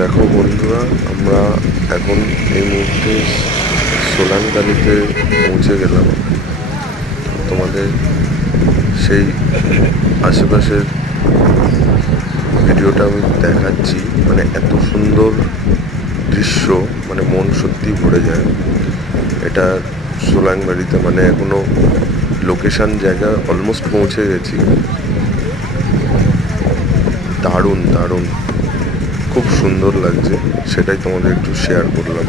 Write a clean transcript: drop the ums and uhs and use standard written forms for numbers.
দেখো বন্ধুরা, আমরা এখন এই মুহূর্তে সোলাংগালিতে পৌঁছে গেলাম। তোমাদের সেই আশেপাশের ভিডিওটা আমি দেখাচ্ছি। মানে এত সুন্দর দৃশ্য, মানে মন সত্যি ভরে যায়। এটা সোলাংবাড়িতে, মানে এখনো লোকেশন জায়গা অলমোস্ট পৌঁছে গেছি। দারুণ দারুণ, খুব সুন্দর লাগছে, সেটাই তোমাদের একটু শেয়ার করলাম।